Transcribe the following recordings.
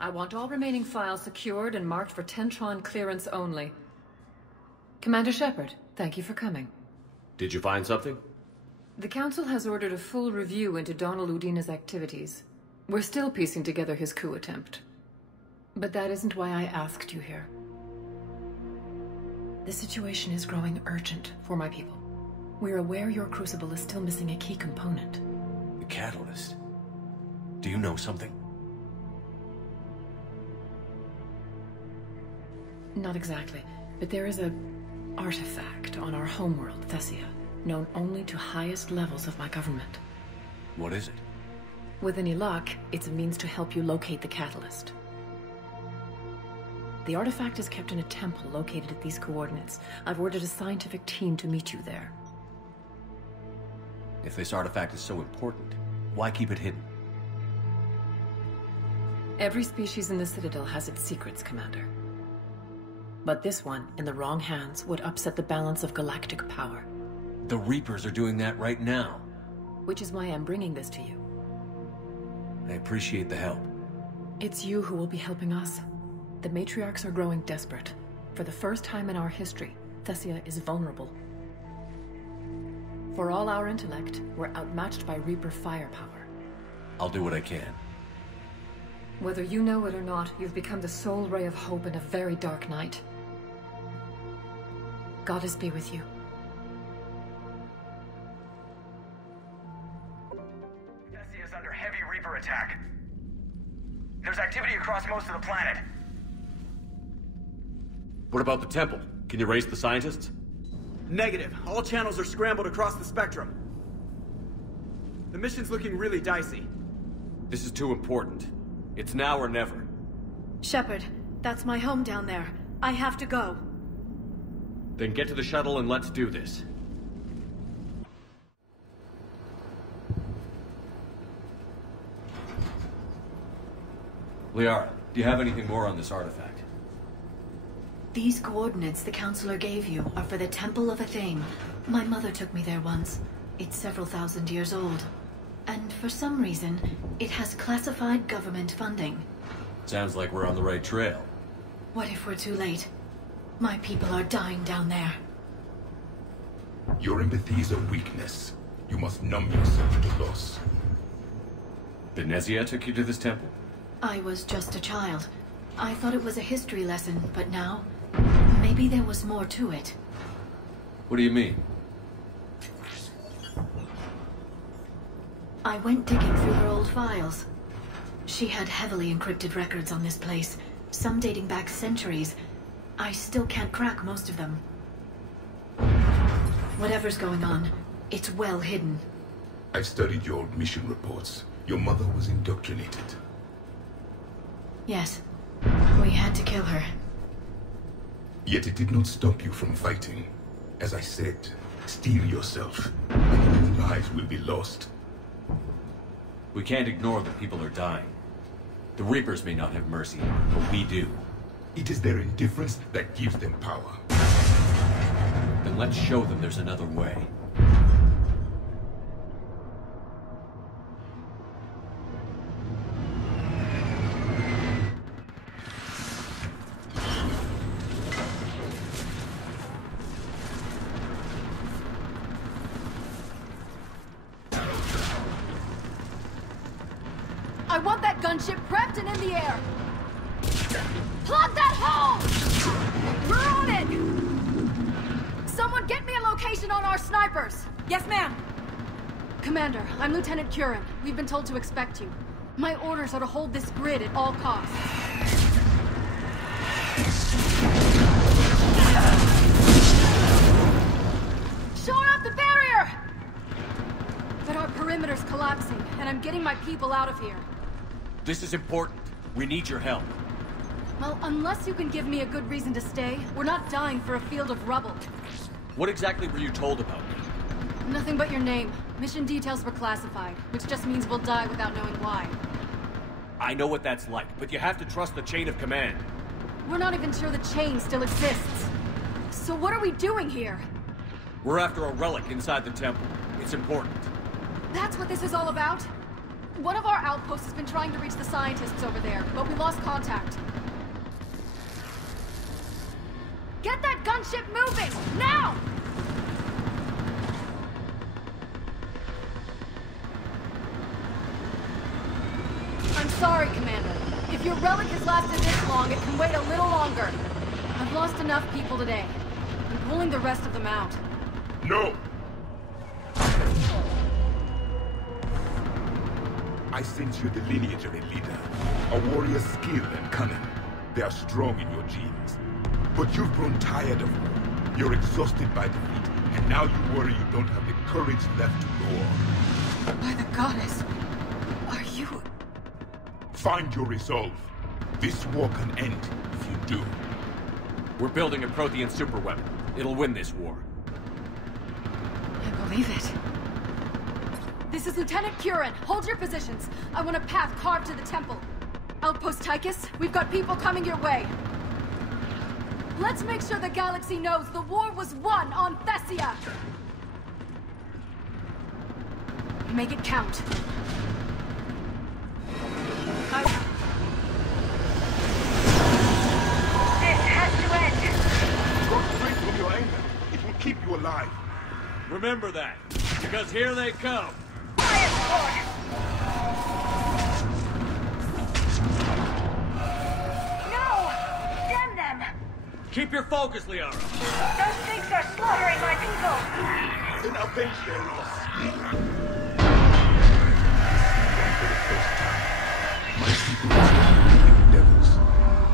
I want all remaining files secured and marked for Tentron clearance only. Commander Shepard, thank you for coming. Did you find something? The Council has ordered a full review into Donald Udina's activities. We're still piecing together his coup attempt. But that isn't why I asked you here. The situation is growing urgent for my people. We're aware your crucible is still missing a key component. The catalyst? Do you know something? Not exactly, but there is a artifact on our homeworld, Thessia, known only to highest levels of my government. What is it? With any luck, it's a means to help you locate the catalyst. The artifact is kept in a temple located at these coordinates. I've ordered a scientific team to meet you there. If this artifact is so important, why keep it hidden? Every species in the Citadel has its secrets, Commander. But this one, in the wrong hands, would upset the balance of galactic power. The Reapers are doing that right now. Which is why I'm bringing this to you. I appreciate the help. It's you who will be helping us. The matriarchs are growing desperate. For the first time in our history, Thessia is vulnerable. For all our intellect, we're outmatched by Reaper firepower. I'll do what I can. Whether you know it or not, you've become the sole ray of hope in a very dark night. Goddess be with you. Thessia is under heavy Reaper attack. There's activity across most of the planet. What about the temple? Can you raise the scientists? Negative. All channels are scrambled across the spectrum. The mission's looking really dicey. This is too important. It's now or never. Shepard, that's my home down there. I have to go. Then get to the shuttle and let's do this. Liara, do you have anything more on this artifact? These coordinates the Counselor gave you are for the Temple of Athame. My mother took me there once. It's several thousand years old. And for some reason, it has classified government funding. Sounds like we're on the right trail. What if we're too late? My people are dying down there. Your empathy is a weakness. You must numb yourself to loss. The Thessia took you to this temple? I was just a child. I thought it was a history lesson, but now, maybe there was more to it. What do you mean? I went digging through her old files. She had heavily encrypted records on this place, some dating back centuries. I still can't crack most of them. Whatever's going on, it's well hidden. I've studied your old mission reports. Your mother was indoctrinated. Yes, we had to kill her. Yet it did not stop you from fighting. As I said, steel yourself, and new lives will be lost. We can't ignore that people are dying. The Reapers may not have mercy, but we do. It is their indifference that gives them power. Then let's show them there's another way. I want that gunship prepped and in the air! Plug that hole! We're on it! Someone get me a location on our snipers! Yes, ma'am! Commander, I'm Lieutenant Curran. We've been told to expect you. My orders are to hold this grid at all costs. Shore up the barrier! But our perimeter's collapsing, and I'm getting my people out of here. This is important. We need your help. Well, unless you can give me a good reason to stay, we're not dying for a field of rubble. What exactly were you told about me? Nothing but your name. Mission details were classified, which just means we'll die without knowing why. I know what that's like, but you have to trust the chain of command. We're not even sure the chain still exists. So what are we doing here? We're after a relic inside the temple. It's important. That's what this is all about? One of our outposts has been trying to reach the scientists over there, but we lost contact. Get that gunship moving! Now! I'm sorry, Commander. If your relic has lasted this long, it can wait a little longer. I've lost enough people today. I'm pulling the rest of them out. No! I sense you're the lineage of a leader. A warrior's skill and cunning. They are strong in your genes. But you've grown tired of war. You're exhausted by defeat, and now you worry you don't have the courage left to go on. By the goddess, are you... Find your resolve. This war can end if you do. We're building a Prothean superweapon. It'll win this war. I believe it. This is Lieutenant Curran. Hold your positions. I want a path carved to the temple. Outpost Tychus, we've got people coming your way. Let's make sure the galaxy knows the war was won on Thessia! Make it count. This has to end! Don't drink from your anger. It will keep you alive. Remember that, because here they come. No! Damn them! Keep your focus, Liara. Those things are slaughtering my people! Then avenge their loss. My people are wicked devils.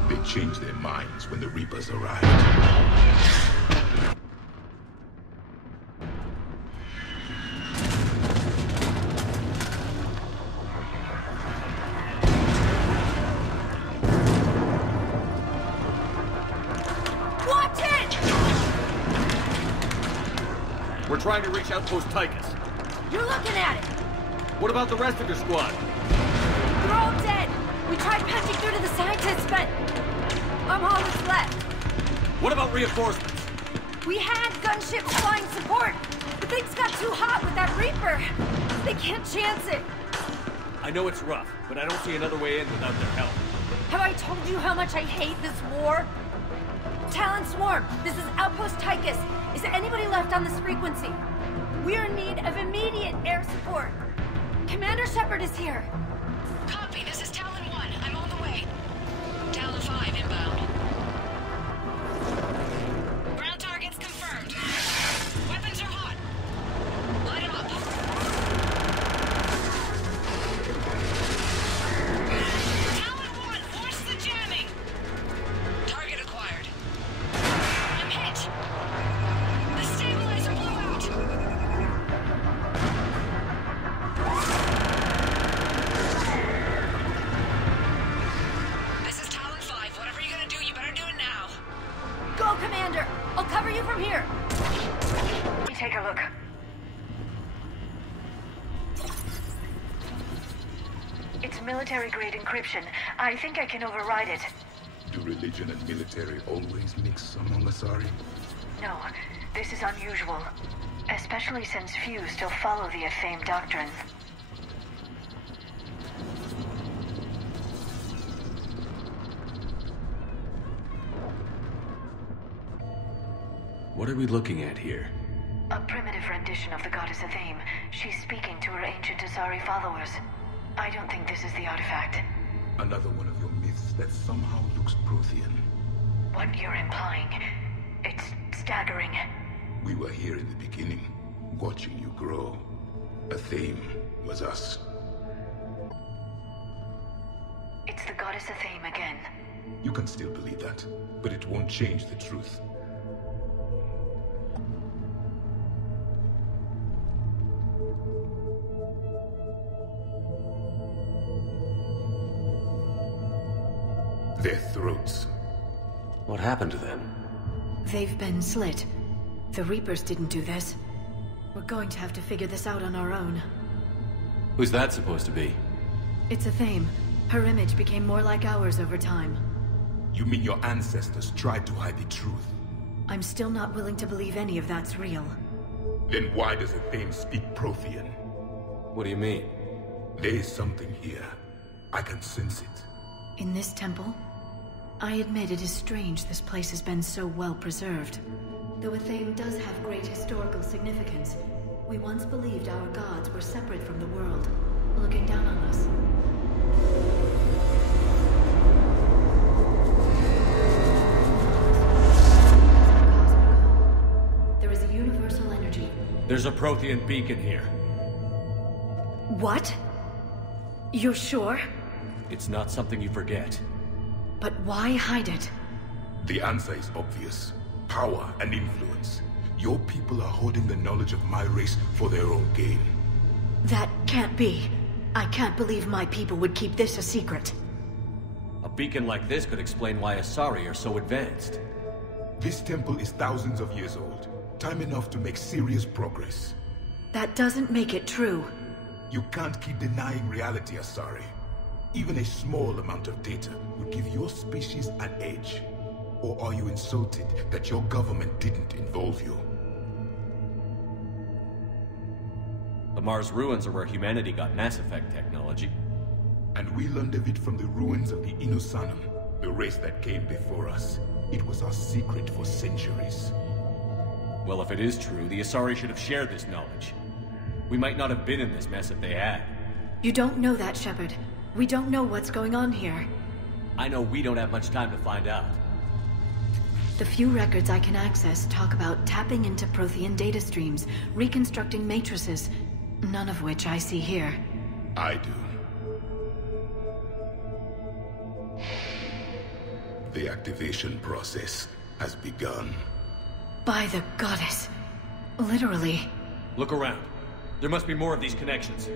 They change their minds when the Reapers arrive. We're trying to reach Outpost Tychus. You're looking at it! What about the rest of your squad? They're all dead! We tried punching through to the scientists, but... I'm all that's left. What about reinforcements? We had gunships flying support, but things got too hot with that Reaper. They can't chance it. I know it's rough, but I don't see another way in without their help. Have I told you how much I hate this war? Talon Swarm, this is Outpost Tychus. Is there anybody left on this frequency? We are in need of immediate air support. Commander Shepard is here. Copy, this is Talon 1. I'm on the way. Talon 5 inbound. Ground targets confirmed. Weapons are hot. Light up. Talon 1, force the jamming. Target acquired. I'm hit. The stabilizer blew out. This is Talon 5. Whatever you're gonna do, you better do it now. Go, Commander! I'll cover you from here. Let me take a look. It's military-grade encryption. I think I can override it. Do religion and military always mix among Asari? No, this is unusual. Especially since few still follow the Athame doctrine. What are we looking at here? A primitive rendition of the goddess Athame. She's speaking to her ancient Asari followers. I don't think this is the artifact. Another one of your myths that somehow looks Prothean. What you're implying, it's staggering. We were here in the beginning, watching you grow. Athame was us. It's the goddess Athame again. You can still believe that, but it won't change the truth. Their throats. What happened to them? They've been slit. The Reapers didn't do this. We're going to have to figure this out on our own. Who's that supposed to be? It's Athame. Her image became more like ours over time. You mean your ancestors tried to hide the truth? I'm still not willing to believe any of that's real. Then why does Athame speak Prothean? What do you mean? There is something here. I can sense it. In this temple? I admit it is strange this place has been so well preserved. Though a theme does have great historical significance, we once believed our gods were separate from the world, looking down on us. There is a universal energy. There's a Prothean beacon here. What? You're sure? It's not something you forget. But why hide it? The answer is obvious. Power and influence. Your people are holding the knowledge of my race for their own gain. That can't be. I can't believe my people would keep this a secret. A beacon like this could explain why Asari are so advanced. This temple is thousands of years old. Time enough to make serious progress. That doesn't make it true. You can't keep denying reality, Asari. Even a small amount of data would give your species an edge. Or are you insulted that your government didn't involve you? The Mars ruins are where humanity got Mass Effect technology. And we learned of it from the ruins of the Inusanum, the race that came before us. It was our secret for centuries. Well, if it is true, the Asari should have shared this knowledge. We might not have been in this mess if they had. You don't know that, Shepard. We don't know what's going on here. I know we don't have much time to find out. The few records I can access talk about tapping into Prothean data streams, reconstructing matrices, none of which I see here. I do. The activation process has begun. By the goddess. Literally. Look around. There must be more of these connections.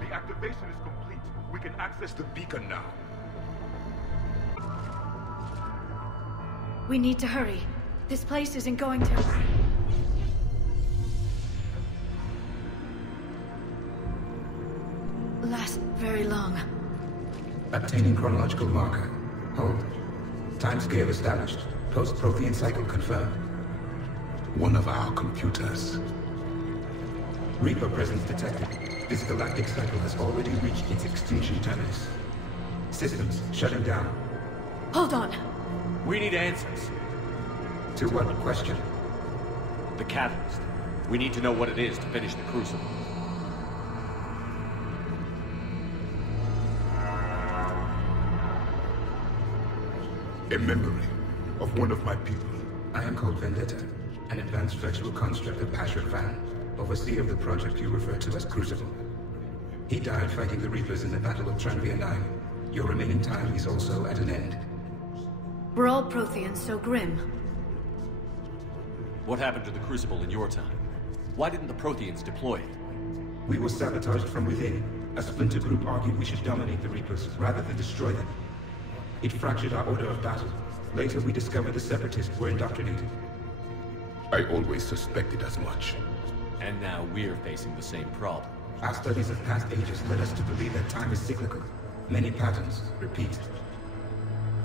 The activation is complete. We can access the beacon now. We need to hurry. This place isn't going to... last very long. Obtaining chronological marker. Hold. Timescale established. Post-Prothean cycle confirmed. One of our computers. Reaper presence detected. This galactic cycle has already reached its extinction terminus. Systems shutting down. Hold on. We need answers. To what question? The catalyst. We need to know what it is to finish the Crucible. A memory of one of my people. I am called Vendetta, an advanced virtual construct of Asher Van, overseer of the project you refer to as Crucible. He died fighting the Reapers in the Battle of Tranvia 9. Your remaining time is also at an end. We're all Protheans so grim. What happened to the Crucible in your time? Why didn't the Protheans deploy it? We were sabotaged from within. A splinter group argued we should dominate the Reapers rather than destroy them. It fractured our order of battle. Later, we discovered the Separatists were indoctrinated. I always suspected as much. And now we're facing the same problem. Our studies of past ages led us to believe that time is cyclical. Many patterns repeat.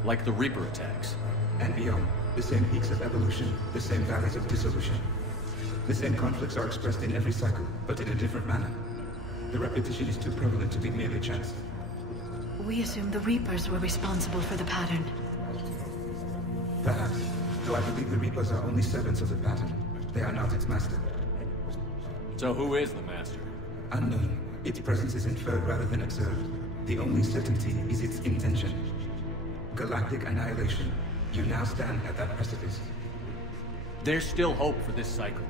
Like the Reaper attacks. And beyond, the same peaks of evolution, the same valleys of dissolution. The same conflicts are expressed in every cycle, but in a different manner. The repetition is too prevalent to be merely chance. We assumed the Reapers were responsible for the pattern. Perhaps, though I believe the Reapers are only servants of the pattern. They are not its master. So who is the master? Unknown. Its presence is inferred rather than observed. The only certainty is its intention. Galactic annihilation. You now stand at that precipice. There's still hope for this cycle.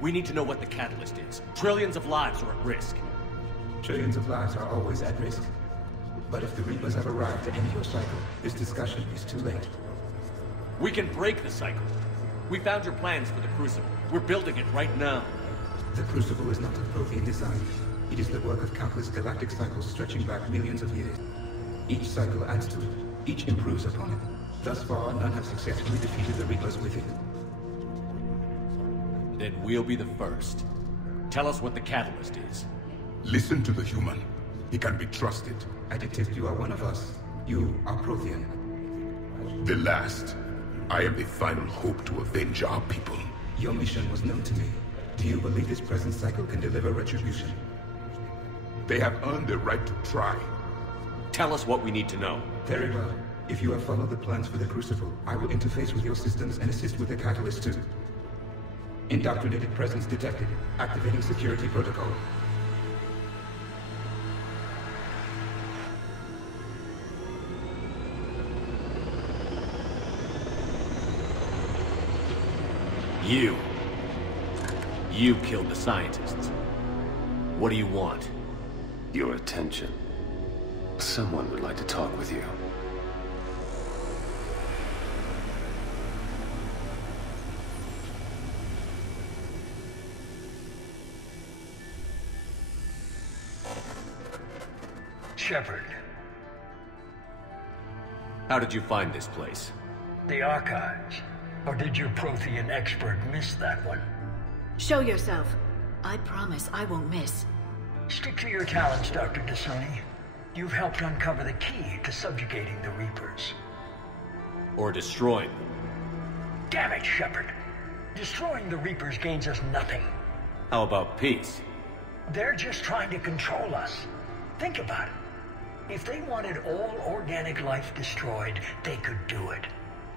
We need to know what the catalyst is. Trillions of lives are at risk. Trillions of lives are always at risk. But if the Reapers have arrived to end your cycle, this discussion is too late. We can break the cycle. We found your plans for the Crucible. We're building it right now. The Crucible is not of Prothean design. It is the work of countless galactic cycles stretching back millions of years. Each cycle adds to it. Each improves upon it. Thus far, none have successfully defeated the Reapers with it. Then we'll be the first. Tell us what the catalyst is. Listen to the human. He can be trusted. I detect you are one of us. You are Prothean. The last. I am the final hope to avenge our people. Your mission was known to me. Do you believe this present cycle can deliver retribution? They have earned the right to try. Tell us what we need to know. Very well. If you have followed the plans for the Crucible, I will interface with your systems and assist with the catalyst too. Indoctrinated presence detected. Activating security protocol. You killed the scientists. What do you want? Your attention. Someone would like to talk with you. Shepard. How did you find this place? The archives. Or did your Prothean expert miss that one? Show yourself. I promise I won't miss. Stick to your talents, Dr. D'Soni. You've helped uncover the key to subjugating the Reapers. Or destroying them? Damn it, Shepard. Destroying the Reapers gains us nothing. How about peace? They're just trying to control us. Think about it. If they wanted all organic life destroyed, they could do it.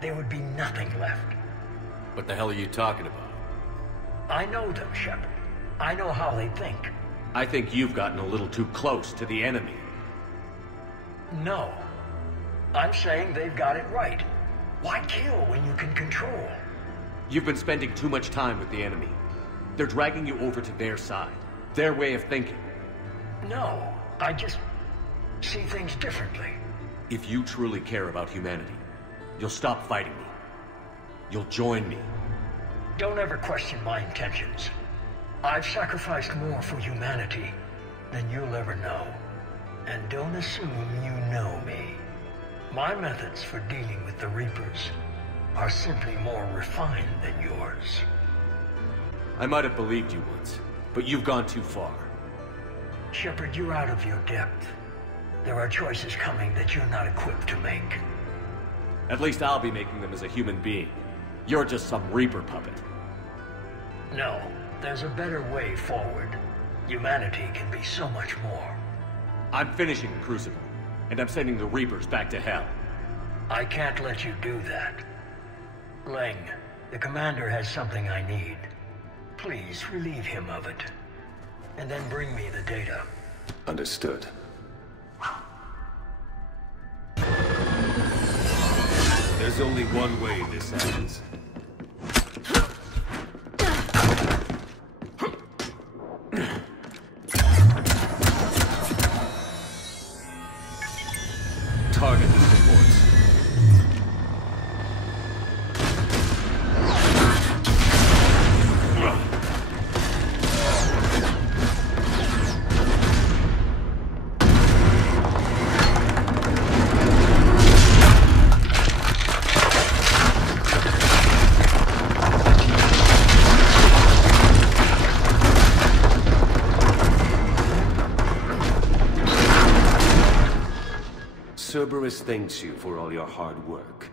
There would be nothing left. What the hell are you talking about? I know them, Shepard. I know how they think. I think you've gotten a little too close to the enemy. No. I'm saying they've got it right. Why kill when you can control? You've been spending too much time with the enemy. They're dragging you over to their side. Their way of thinking. No, I just see things differently. If you truly care about humanity, you'll stop fighting me. You'll join me. Don't ever question my intentions. I've sacrificed more for humanity than you'll ever know. And don't assume you know me. My methods for dealing with the Reapers are simply more refined than yours. I might have believed you once, but you've gone too far. Shepard, you're out of your depth. There are choices coming that you're not equipped to make. At least I'll be making them as a human being. You're just some Reaper puppet. No, there's a better way forward. Humanity can be so much more. I'm finishing the Crucible, and I'm sending the Reapers back to hell. I can't let you do that. Leng, the commander has something I need. Please relieve him of it. And then bring me the data. Understood. There's only one way this ends. Target the supports. Cerberus thanks you for all your hard work.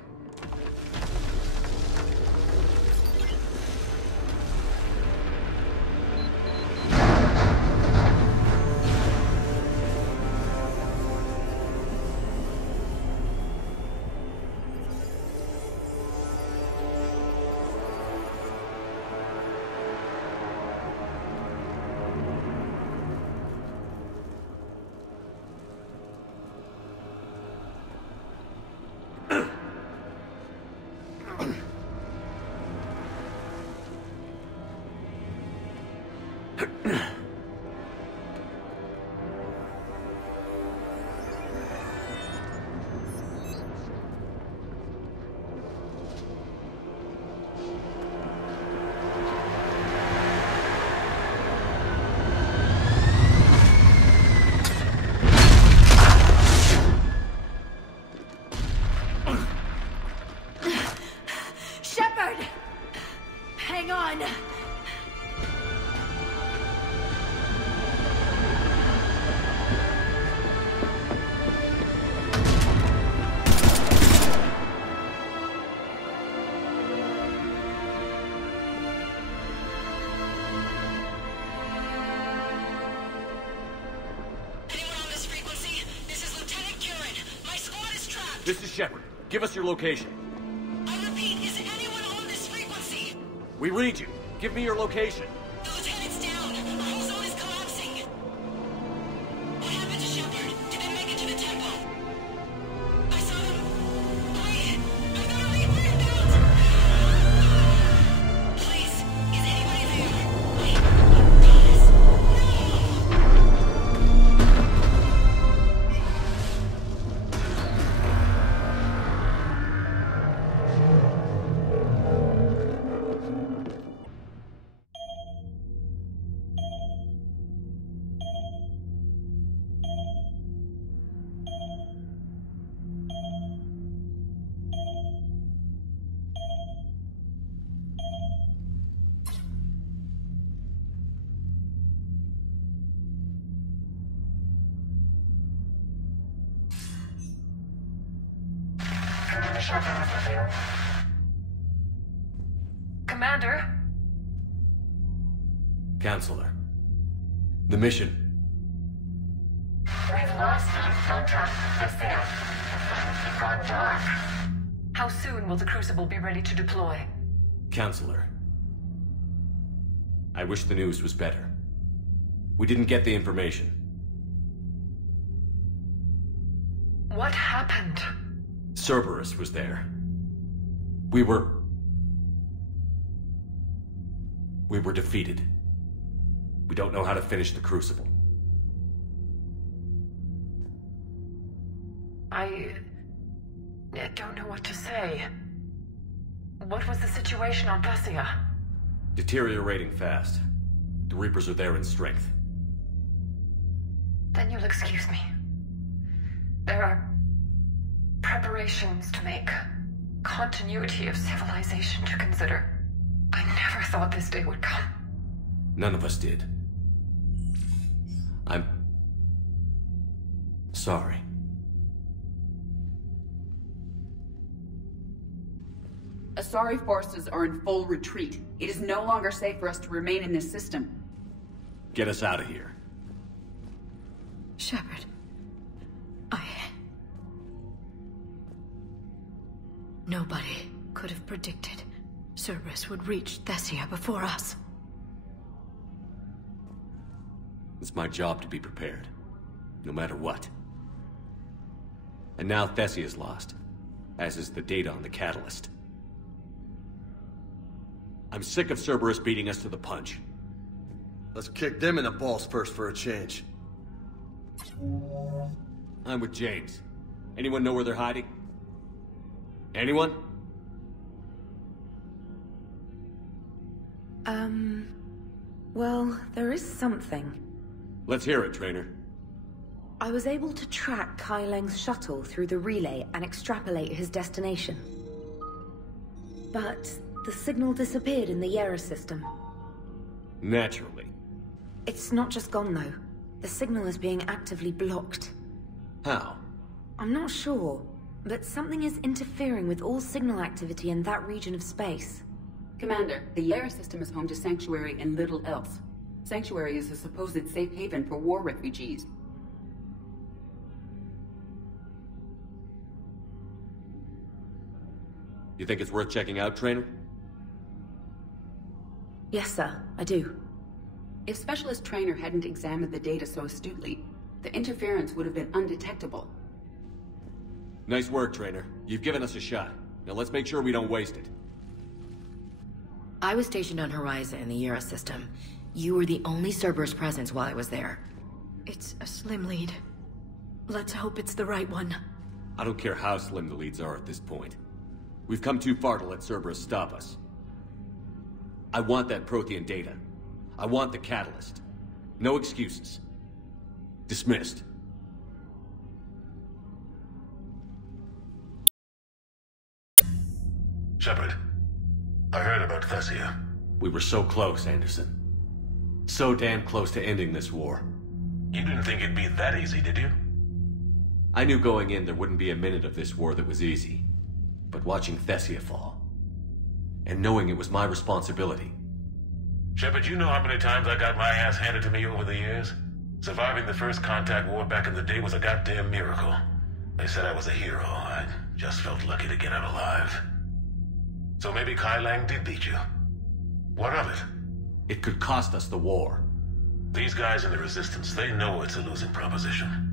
This is Shepard. Give us your location. I repeat, is anyone on this frequency? We read you. Give me your location. The lieutenant's down. Our whole zone is collapsing. What happened to Shepard? Did they make it to the temple? I saw them. Wait! I'm gonna Reaper inbound! Please, is anybody there? Wait, promise. Commander? Counselor. The mission. We've lost contact with Thessia. It's gone dark. How soon will the Crucible be ready to deploy? Counselor. I wish the news was better. We didn't get the information. What happened? Cerberus was there. We were defeated. We don't know how to finish the Crucible. I don't know what to say. What was the situation on Thessia? Deteriorating fast. The Reapers are there in strength. Then you'll excuse me. There are preparations to make. Continuity of civilization to consider. I never thought this day would come. None of us did. I'm sorry. Asari forces are in full retreat. It is no longer safe for us to remain in this system. Get us out of here. Shepard. Nobody could have predicted Cerberus would reach Thessia before us. It's my job to be prepared, no matter what. And now Thessia is lost, as is the data on the catalyst. I'm sick of Cerberus beating us to the punch. Let's kick them in the balls first for a change. I'm with James. Anyone know where they're hiding? Anyone? Well, there is something. Let's hear it, Trainer. I was able to track Kai Leng's shuttle through the relay and extrapolate his destination. But the signal disappeared in the Yera system. Naturally. It's not just gone, though. The signal is being actively blocked. How? I'm not sure, but something is interfering with all signal activity in that region of space. Commander, the Yera system is home to Sanctuary and little else. Sanctuary is a supposed safe haven for war refugees. You think it's worth checking out, Trainer? Yes, sir, I do. If Specialist Trainer hadn't examined the data so astutely, the interference would have been undetectable. Nice work, Trainer. You've given us a shot. Now let's make sure we don't waste it. I was stationed on Horizon in the Yera system. You were the only Cerberus presence while I was there. It's a slim lead. Let's hope it's the right one. I don't care how slim the leads are at this point. We've come too far to let Cerberus stop us. I want that Prothean data. I want the catalyst. No excuses. Dismissed. Shepard, I heard about Thessia. We were so close, Anderson. So damn close to ending this war. You didn't think it'd be that easy, did you? I knew going in there wouldn't be a minute of this war that was easy. But watching Thessia fall, and knowing it was my responsibility. Shepard, you know how many times I got my ass handed to me over the years? Surviving the first contact war back in the day was a goddamn miracle. They said I was a hero. I just felt lucky to get out alive. So maybe Kai Lang did beat you. What of it? It could cost us the war. These guys in the Resistance, they know it's a losing proposition.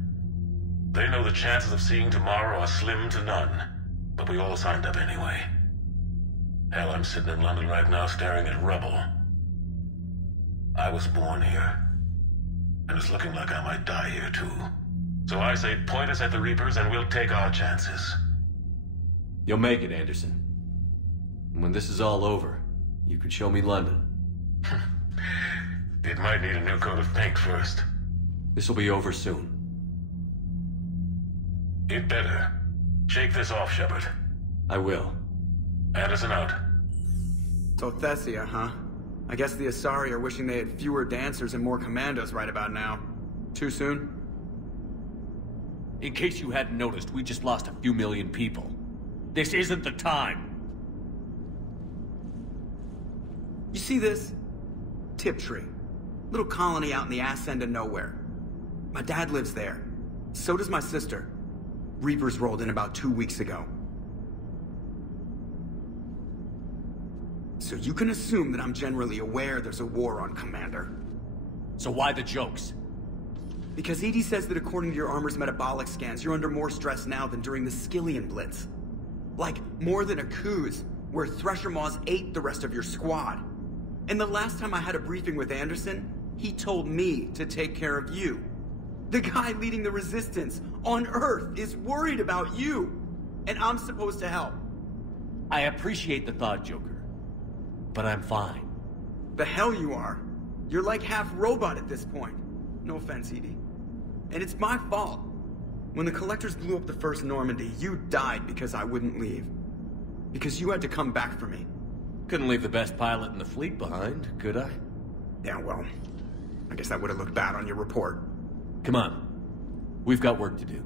They know the chances of seeing tomorrow are slim to none. But we all signed up anyway. Hell, I'm sitting in London right now staring at rubble. I was born here. And it's looking like I might die here too. So I say point us at the Reapers and we'll take our chances. You'll make it, Anderson. And when this is all over, you could show me London. It might need a new coat of paint first. This'll be over soon. It better. Shake this off, Shepard. I will. Anderson out. So Thessia, huh? I guess the Asari are wishing they had fewer dancers and more commandos right about now. Too soon? In case you hadn't noticed, we just lost a few million people. This isn't the time. You see this? Tiptree. Little colony out in the ass end of nowhere. My dad lives there. So does my sister. Reapers rolled in about 2 weeks ago. So you can assume that I'm generally aware there's a war on, Commander. So why the jokes? Because EDI says that according to your armor's metabolic scans, you're under more stress now than during the Skillian Blitz. Like, more than a Kuz, where Thresher Maws ate the rest of your squad. And the last time I had a briefing with Anderson, he told me to take care of you. The guy leading the Resistance on Earth is worried about you. And I'm supposed to help. I appreciate the thought, Joker. But I'm fine. The hell you are. You're like half robot at this point. No offense, EDI. And it's my fault. When the Collectors blew up the first Normandy, you died because I wouldn't leave. Because you had to come back for me. Couldn't leave the best pilot in the fleet behind, could I? Yeah, well, I guess that would have looked bad on your report. Come on. We've got work to do.